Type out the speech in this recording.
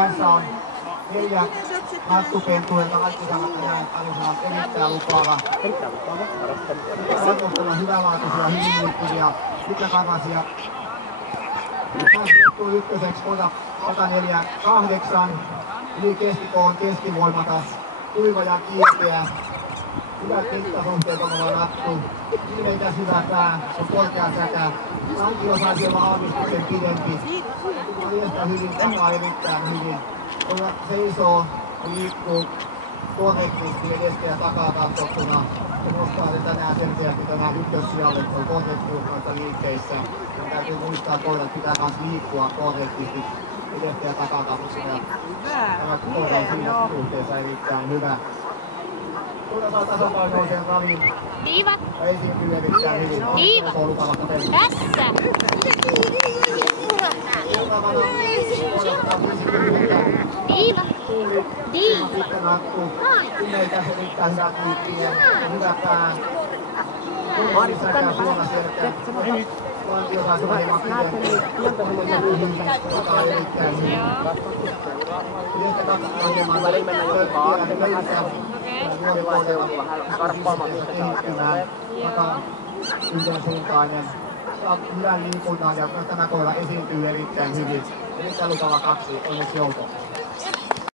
Kehässä on 4 hattupentua, jotka kaikki saavat tänään alusaan erittäin lupaava. Arvostella hyvälaatuisia, hyvin liikkuvia, pitkäkarvaisia. Tämä sijoittuu ykköseksi kohta 104.8. Yli keskikoon keskivoimakas, kuiva ja kiinteä. Hyvät mittasuhteet on varattu. Ilmeikäs hyvä pää, on korkea säkä. Sanki osaisi olla aavistuksen pidempi. Ajesta hyvin, takaa erittäin hyvin. Kun seisoo ja liikkuu korrektisti edestä ja takaa katsottuna. Se nostaa se tänään selkeästi tänään ykkössijalle, kun on korrektius noissa liikkeissä. Ja täytyy muistaa, että koirat pitää myös liikkua korrektisti edestä ja takaa katsottuna. Tämä koira on siinä suhteessa erittäin hyvä. Tuolla saa tasapainoisen ravin. Viiva. Ja esiintyy erittäin hyvin. Viiva. Tässä. Viiva. Viiva. Sitten nakku. Pimeitä se erittäin hyvä liikkien. Hyvä pää. Säkää suona selkä. Lantio saisi olla hieman pidempi. Takaa erittäin hyvin. Yleistä katsotaan hieman pökkiä. Karppaamaan kehittymään. Takaa yhdensuuntainen. Saa hyvän liikunnan ja myös tämä koira esiintyy erittäin hyvin. Erittäin lupava 2, onneksi Jouko.